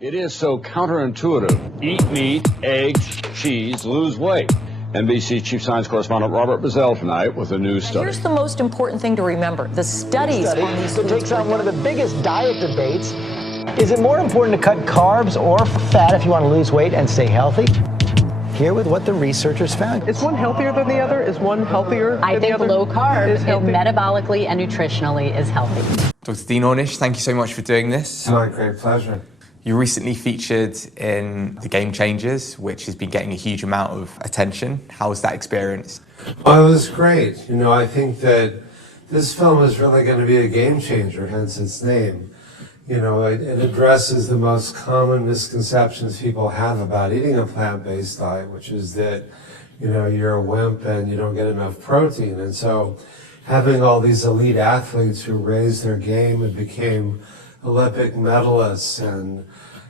It is so counterintuitive. Eat meat, eggs, cheese, lose weight. NBC Chief Science Correspondent Robert Bazell tonight with a new study. Here's the most important thing to remember. The studies on these so takes on one of the biggest diet debates. Is it more important to cut carbs or fat if you want to lose weight and stay healthy? Here with what the researchers found. Is one healthier than the other? Is one healthier than the other? I think low carb, metabolically and nutritionally, is healthy. Dr. Dean Ornish, thank you so much for doing this. My great pleasure. You recently featured in The Game Changers, which has been getting a huge amount of attention. How was that experience? Well, it was great. You know, I think that this film is really going to be a game changer, hence its name. You know, it addresses the most common misconceptions people have about eating a plant-based diet, which is that, you know, you're a wimp and you don't get enough protein. And so having all these elite athletes who raised their game and became Olympic medalists and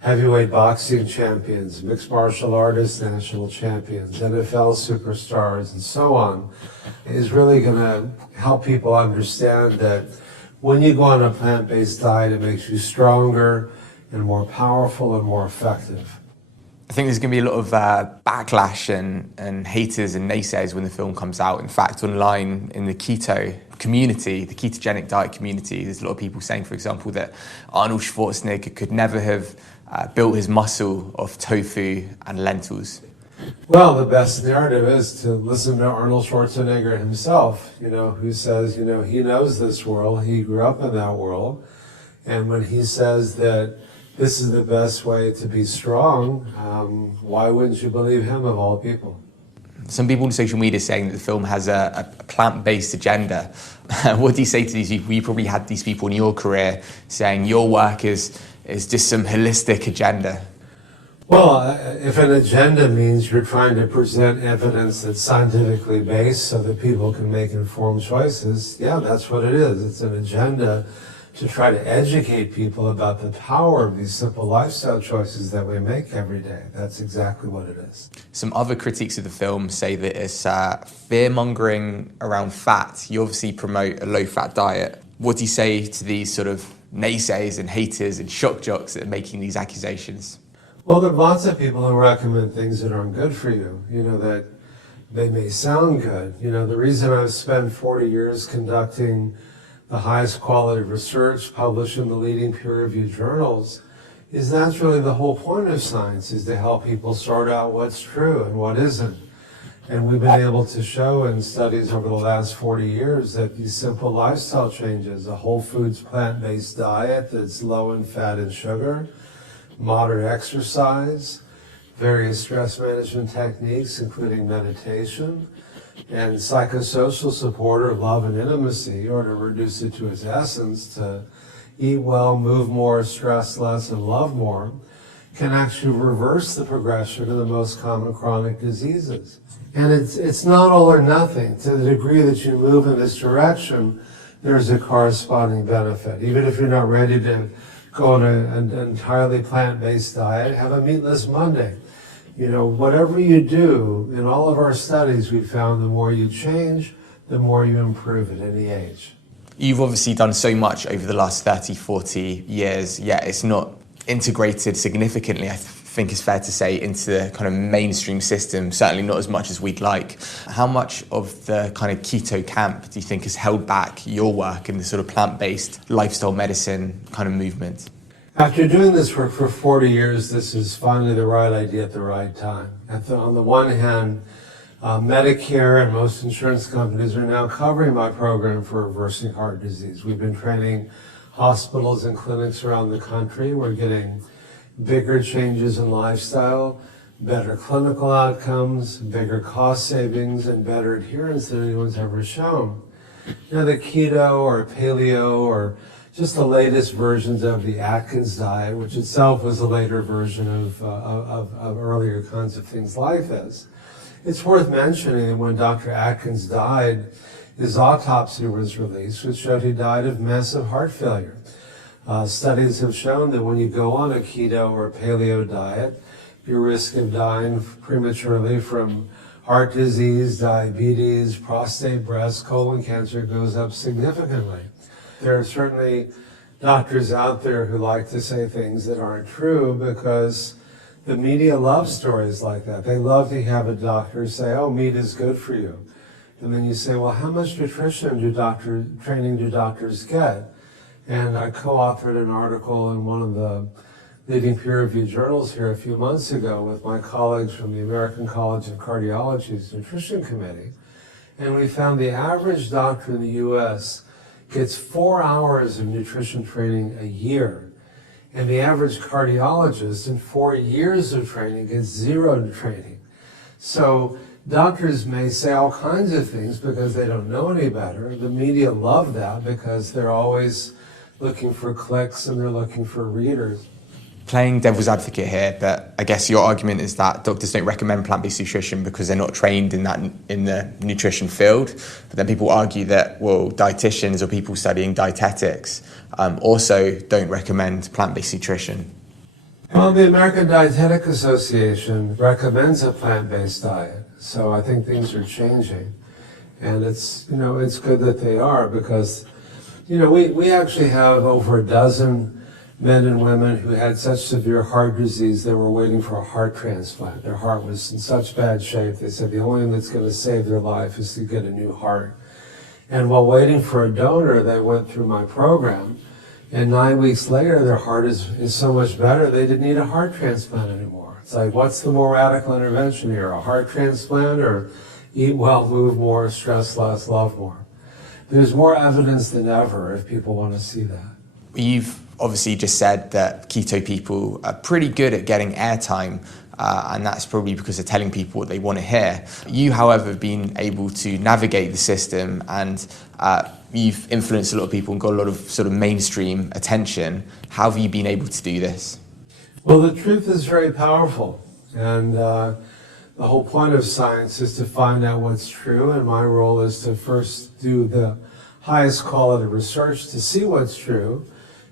heavyweight boxing champions, mixed martial artists, national champions, NFL superstars, and so on, is really going to help people understand that when you go on a plant-based diet, it makes you stronger and more powerful and more effective. I think there's going to be a lot of backlash and haters and naysayers when the film comes out. In fact, online in the keto community, the ketogenic diet community, there's a lot of people saying, for example, that Arnold Schwarzenegger could never have built his muscle off tofu and lentils. Well, the best narrative is to listen to Arnold Schwarzenegger himself, you know, who says, you know, he knows this world, he grew up in that world, and when he says that this is the best way to be strong, why wouldn't you believe him of all people? Some people on social media saying that the film has a plant-based agenda. What do you say to these people? You probably had these people in your career saying your work is just some holistic agenda. Well, if an agenda means you're trying to present evidence that's scientifically based so that people can make informed choices, yeah, that's what it is. It's an agenda to try to educate people about the power of these simple lifestyle choices that we make every day. That's exactly what it is. Some other critiques of the film say that it's fear-mongering around fat. You obviously promote a low-fat diet. What do you say to these sort of naysayers and haters and shock jocks that are making these accusations? Well, there are lots of people who recommend things that aren't good for you, you know, that they may sound good. You know, the reason I've spent 40 years conducting the highest quality research published in the leading peer-reviewed journals is that's really the whole point of science, is to help people sort out what's true and what isn't. And we've been able to show in studies over the last 40 years that these simple lifestyle changes, a whole foods plant-based diet that's low in fat and sugar, moderate exercise, various stress management techniques, including meditation, and psychosocial support or love and intimacy, or to reduce it to its essence, to eat well, move more, stress less, and love more, can actually reverse the progression of the most common chronic diseases. And it's not all or nothing. To the degree that you move in this direction, there's a corresponding benefit. Even if you're not ready to go on an entirely plant-based diet, have a meatless Monday. You know, whatever you do, in all of our studies, we found the more you change, the more you improve at any age. You've obviously done so much over the last 30, 40 years, yet it's not integrated significantly, I think it's fair to say, into the kind of mainstream system, certainly not as much as we'd like. How much of the kind of keto camp do you think has held back your work in the sort of plant-based lifestyle medicine kind of movement? After doing this work for 40 years, this is finally the right idea at the right time. On the one hand, Medicare and most insurance companies are now covering my program for reversing heart disease. We've been training hospitals and clinics around the country. We're getting bigger changes in lifestyle, better clinical outcomes, bigger cost savings, and better adherence than anyone's ever shown. You know, the keto or paleo or just the latest versions of the Atkins diet, which itself was a later version of earlier kinds of things like this. It's worth mentioning that when Dr. Atkins died, his autopsy was released, which showed he died of massive heart failure. Studies have shown that when you go on a keto or paleo diet, your risk of dying prematurely from heart disease, diabetes, prostate, breast, colon cancer goes up significantly. There are certainly doctors out there who like to say things that aren't true because the media loves stories like that. They love to have a doctor say, oh, meat is good for you. And then you say, well, how much nutrition training do doctors get? And I co-authored an article in one of the leading peer-reviewed journals here a few months ago with my colleagues from the American College of Cardiology's Nutrition Committee. And we found the average doctor in the U.S. gets 4 hours of nutrition training a year. And the average cardiologist in 4 years of training gets 0 training. So doctors may say all kinds of things because they don't know any better. The media love that because they're always looking for clicks and they're looking for readers. Playing devil's advocate here, but I guess your argument is that doctors don't recommend plant-based nutrition because they're not trained in the nutrition field. But then people argue that, well, dietitians or people studying dietetics also don't recommend plant-based nutrition. Well, the American Dietetic Association recommends a plant-based diet, so I think things are changing, and it's good that they are because we actually have over a dozen men and women who had such severe heart disease they were waiting for a heart transplant. Their heart was in such bad shape, they said the only thing that's going to save their life is to get a new heart. And while waiting for a donor, they went through my program, and 9 weeks later their heart is so much better they didn't need a heart transplant anymore. It's like, what's the more radical intervention here, a heart transplant or eat well, move more, stress less, love more? There's more evidence than ever if people want to see that. You've obviously just said that keto people are pretty good at getting airtime, and that's probably because they're telling people what they want to hear. You, however, have been able to navigate the system, and you've influenced a lot of people and got a lot of sort of mainstream attention. How have you been able to do this? Well, the truth is very powerful, and the whole point of science is to find out what's true, and my role is to first do the highest quality research to see what's true,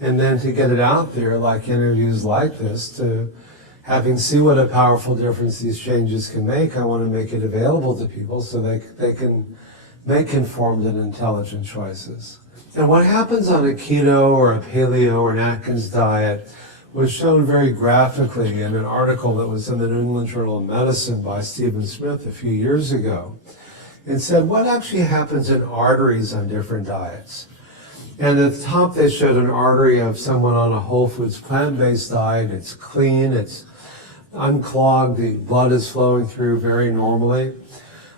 and then to get it out there, like interviews like this, to having see what a powerful difference these changes can make. I want to make it available to people so they can make informed and intelligent choices. And what happens on a keto or a paleo or an Atkins diet was shown very graphically in an article that was in the New England Journal of Medicine by Stephen Smith a few years ago. It said, what actually happens in arteries on different diets? And at the top, they showed an artery of someone on a whole foods plant-based diet. It's clean, it's unclogged, the blood is flowing through very normally.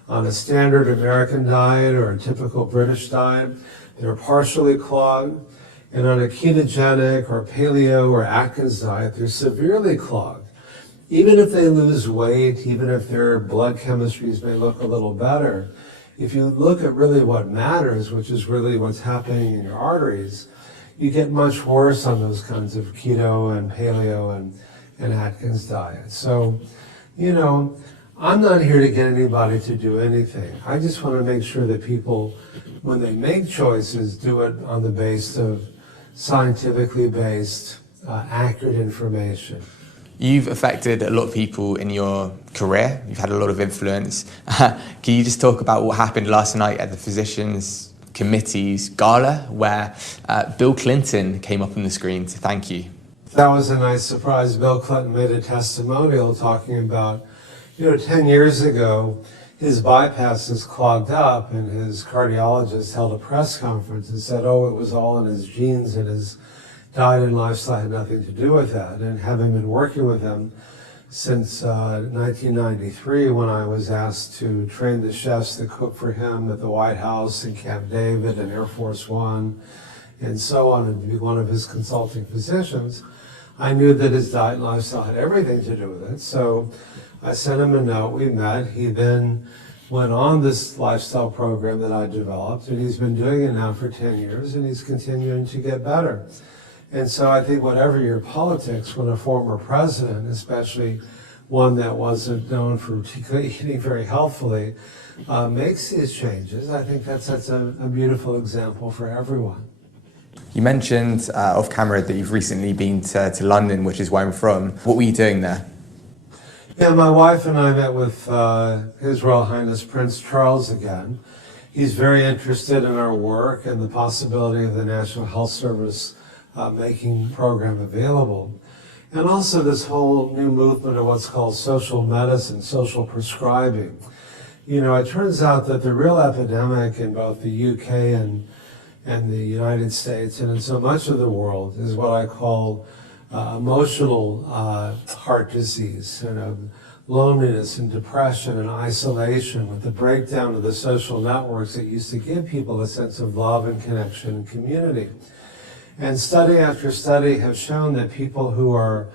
On a standard American diet or a typical British diet, they're partially clogged. And on a ketogenic or paleo or Atkins diet, they're severely clogged. Even if they lose weight, even if their blood chemistries may look a little better, if you look at really what matters, which is really what's happening in your arteries, you get much worse on those kinds of keto and paleo and Atkins diets. So, I'm not here to get anybody to do anything. I just want to make sure that people, when they make choices, do it on the basis of scientifically based, accurate information. You've affected a lot of people in your career. You've had a lot of influence. Can you just talk about what happened last night at the Physicians Committee's gala, where Bill Clinton came up on the screen to thank you? That was a nice surprise. Bill Clinton made a testimonial talking about, 10 years ago, his bypasses clogged up, and his cardiologist held a press conference and said, it was all in his genes, and his diet and lifestyle had nothing to do with that. And having been working with him since 1993, when I was asked to train the chefs that cook for him at the White House and Camp David and Air Force One and so on, and be one of his consulting physicians, I knew that his diet and lifestyle had everything to do with it. So I sent him a note, we met. He then went on this lifestyle program that I developed, and he's been doing it now for 10 years, and he's continuing to get better. And so I think whatever your politics, when a former president, especially one that wasn't known for particularly eating very healthfully, makes these changes, I think that's a beautiful example for everyone. You mentioned off camera that you've recently been to London, which is where I'm from. What were you doing there? Yeah, my wife and I met with His Royal Highness Prince Charles again. He's very interested in our work and the possibility of the National Health Service making program available. And also this whole new movement of what's called social medicine, social prescribing. You know, it turns out that the real epidemic in both the UK and the United States and in so much of the world is what I call emotional heart disease, you know, loneliness and depression and isolation, with the breakdown of the social networks that used to give people a sense of love and connection and community. And study after study have shown that people who are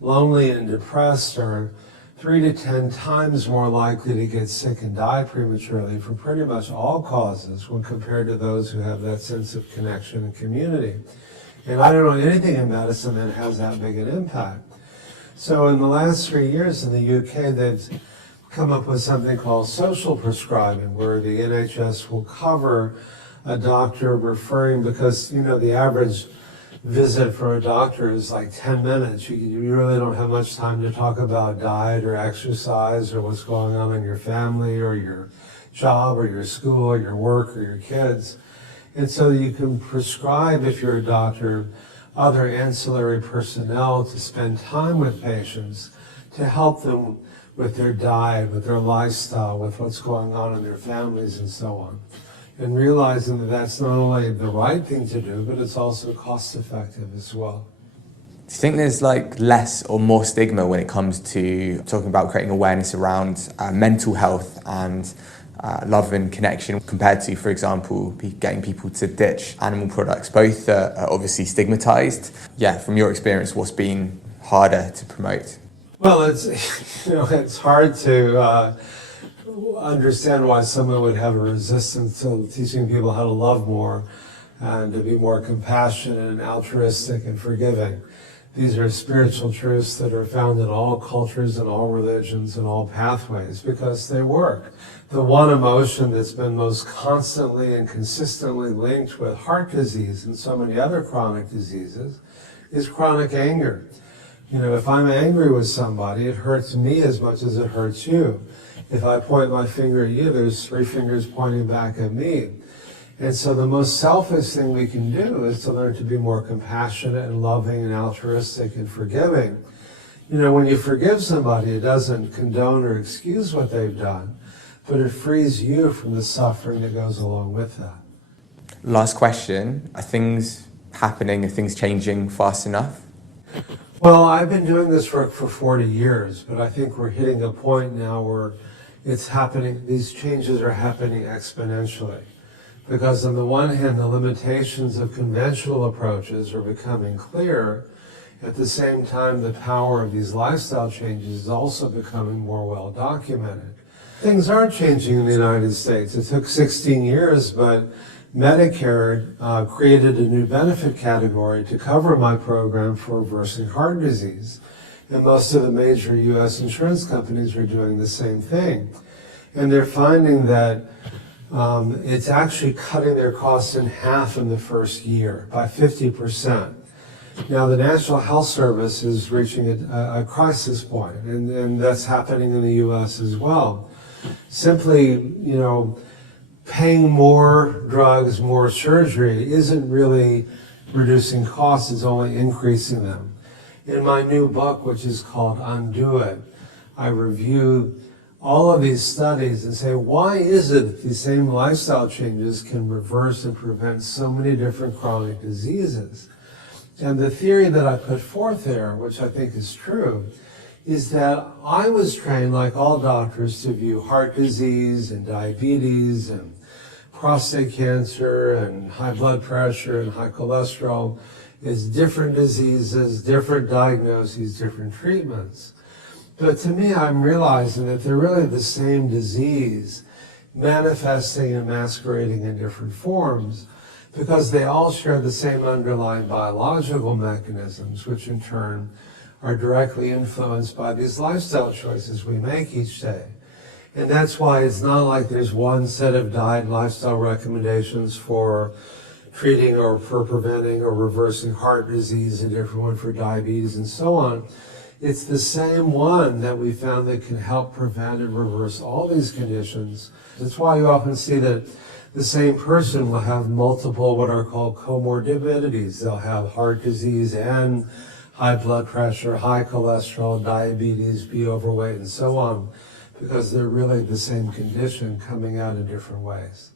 lonely and depressed are 3 to 10 times more likely to get sick and die prematurely from pretty much all causes when compared to those who have that sense of connection and community. And I don't know anything in medicine that has that big an impact. So in the last 3 years in the UK, they've come up with something called social prescribing, where the NHS will cover a doctor referring, because, you know, the average visit for a doctor is like 10 minutes. You really don't have much time to talk about diet or exercise or what's going on in your family or your job or your school or your work or your kids. And so you can prescribe, if you're a doctor, other ancillary personnel to spend time with patients to help them with their diet, with their lifestyle, with what's going on in their families and so on. And realizing that that's not only the right thing to do, but it's also cost effective as well. Do you think there's like less or more stigma when it comes to talking about creating awareness around mental health and love and connection compared to, for example, getting people to ditch animal products? Both are obviously stigmatized. Yeah, from your experience, what's been harder to promote? Well, it's, you know, it's hard to understand why someone would have a resistance to teaching people how to love more and to be more compassionate and altruistic and forgiving. These are spiritual truths that are found in all cultures and all religions and all pathways because they work. The one emotion that's been most constantly and consistently linked with heart disease and so many other chronic diseases is chronic anger. You know, if I'm angry with somebody, it hurts me as much as it hurts you. If I point my finger at you, there's 3 fingers pointing back at me. And so the most selfish thing we can do is to learn to be more compassionate and loving and altruistic and forgiving. You know, when you forgive somebody, it doesn't condone or excuse what they've done, but it frees you from the suffering that goes along with that. Last question, are things happening, are things changing fast enough? Well, I've been doing this work for 40 years, but I think we're hitting a point now where it's happening, these changes are happening exponentially. Because on the one hand, the limitations of conventional approaches are becoming clear. At the same time, the power of these lifestyle changes is also becoming more well documented. Things are changing in the United States. It took 16 years, but Medicare created a new benefit category to cover my program for reversing heart disease. And most of the major U.S. insurance companies are doing the same thing. And they're finding that it's actually cutting their costs in half in the first year, by 50%. Now, the National Health Service is reaching a crisis point, and that's happening in the U.S. as well. Simply, you know, paying more drugs, more surgery isn't really reducing costs, it's only increasing them. In my new book, which is called Undo It, I review all of these studies and say, why is it that these same lifestyle changes can reverse and prevent so many different chronic diseases? And the theory that I put forth there, which I think is true, is that I was trained, like all doctors, to view heart disease and diabetes and prostate cancer and high blood pressure and high cholesterol as different diseases, different diagnoses, different treatments. But to me, I'm realizing that they're really the same disease, manifesting and masquerading in different forms, because they all share the same underlying biological mechanisms, which in turn are directly influenced by these lifestyle choices we make each day. And that's why it's not like there's one set of diet and lifestyle recommendations for treating or for preventing or reversing heart disease, a different one for diabetes and so on. It's the same one that we found that can help prevent and reverse all these conditions. That's why you often see that the same person will have multiple what are called comorbidities. They'll have heart disease and high blood pressure, high cholesterol, diabetes, be overweight, and so on, because they're really the same condition coming out in different ways.